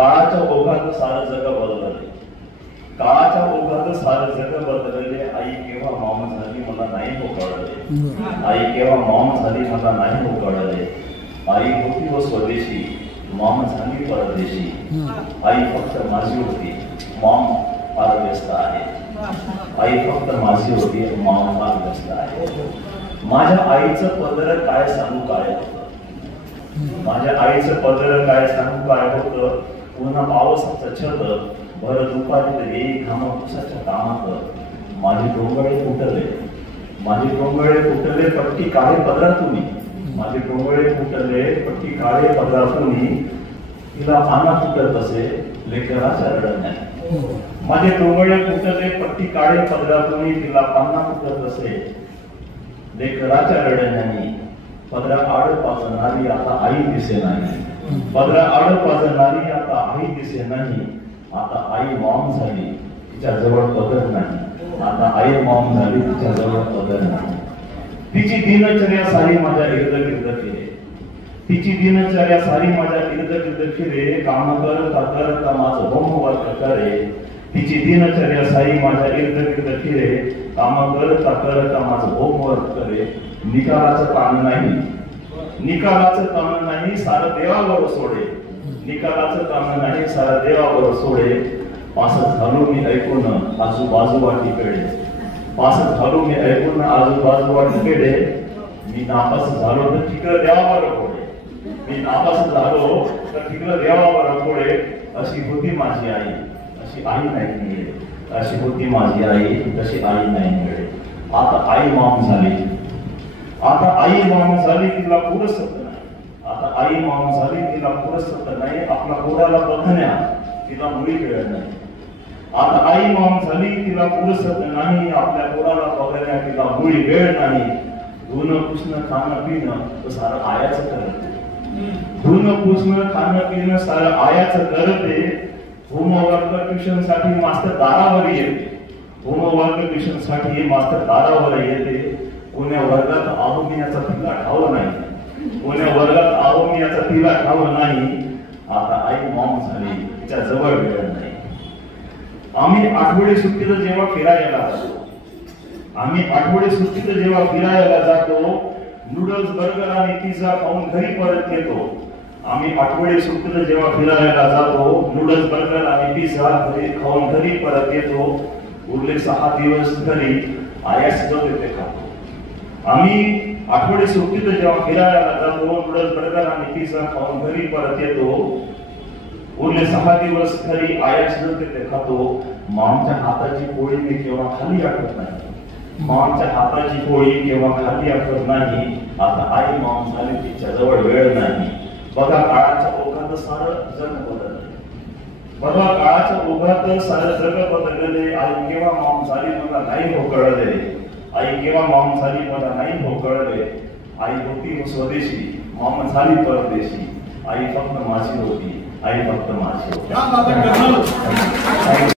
काळाच्या ओघात सारं जग बदलले, काळाच्या ओघात सारं जग बदलले. आई केव्हा मौन झाली मला नाही हो कळले, आई केव्हा मौन झाली मला नाही हो कळले. आई होती व स्वदेशी, मौन झाली परदेशी. आई फक्त माझी होती, मौन फार व्यस्त आहे. आई फक्त माझी होती, मौन फार व्यस्त आहे. माझ्या आईचं पदर काय सांगू काय होतं, माझ्या आईचं पदर काय सांगू काय होतं. पुन्हा पावसाचं छत भर दुपारी येई घाम पुसाच्या कामात. माझे डोंगळे फुटले, माझे डोंगळे फुटले पट्टी काळे पदरातून. माझे डोंगळे फुटले पट्टी काळे पदरातून. तिला पाना फुटत असे लेकराच्या रडण्याने. माझे डोंगळे फुटले पट्टी काळे पदरातून. तिला पाना फुटत असे लेकराच्या रडण्याने. पदरा आड पाजणारी आता आई दिसे नाही, पदरा आड पाजणारी आता आई दिसे नाही. आता आई मौन झाली तिच्या जवळ पदर नाही, आता आई मौन झाली तिच्या जवळ पदर नाही. तिची दिनचर्या सारी माझ्या इर्द गिर्द फिरे, तिची दिनचर्या सारी माझ्या इर्द गिर्द फिरे. काम करता करता माझं होमवर्क करे, तिची दिनचर्या सारी माझ्या इर्द गिर्द फिरे. काम करता करता माझं होमवर्क करे. निकालाचं ताण नाही, निकालाचं ताण नाही सारं देवावर सोडे, निकालाचं ताण नाही सारं देवावर सोडे. पासत झालो मी ऐकून आजूबाजू वाटीकडे, पासत झालो मी ऐकून आजूबाजू वाटीकडे. मी नापास झालो तर तिकडं देवावर फोडे, मी नापास झालो तर तिकडं देवावर फोडे. अशी होती माझी आई, अशी आई नाही मिळे, अशी होती माझी आई, तशी आई नाही मिळे. आता आई मौन झाली, आता आई मौन झाली तिला पुरसत नाही, आता आई मौन झाली तिला पुरसत नाही. आपल्या पोराला बघण्या तिला मुळी वेळ नाही, आता आई मौन झाली तिला पुरसत नाही. आपल्या पोराला बघण्या तिला मुळी वेळ नाही. धुणं पुसणं खाणं पिणं तर सारं आयाचं करते, धुणं पुसणं खाणं पिणं सारं आयाचं करते. होमवर्क ट्युशन साठी मास्तर दारावर येते, होमवर्क ट्युशन साठी मास्तर दारावर येते. कोण्या वर्गात आहो मी याचा तिला ठाव नाही, कोण्या वर्गात आहो मी याचा तिला ठाव नाही. आता आई मौन झाली तिच्या जवळ वेळ नाही. आम्ही आठवडे सुट्टीत जेव्हा फिरायला जातो, आम्ही आठवडे सुट्टीत जेव्हा फिरायला जातो. नूडल्स बर्गर आणि पिझ्झा खाऊन घरी परत येतो. आम्ही आठवडे सुट्टीत जेव्हा फिरायला जातो. नूडल्स बर्गर आणि पिझ्झा खाऊन घरी परत येतो. उरले 6 दिवस घरी आया शिजवते ते खातो. आम्ही आठवडे सुट्टीत जेव्हा फिरायला जातो. नूडल्स बर्गर आणि पिझ्झा खाऊन घरी परत येतो. उरले 6 दिवस घरी आया शिजवते ते खातो. मामच्या हाताची पोळी मी केव्हा खाली आठवत नाही, मामच्या हाताची पोळी केव्हा खाली आठवत नाही. आता आई मौन झाली तिच्या जवळ वेळ नाही. बघा काळाच्या ओघात सारं जग बदलले, बघा काळाच्या ओघात सारं जग बदलले. आई केव्हा मौन झाली मला नाही हो कळले, आई केव्हा मौन झाली मला नाही हो कळले. आई होती स्वदेशी, मौन झाली परदेशी. आई फक्त माझी होती, आई फक्त माझी होती.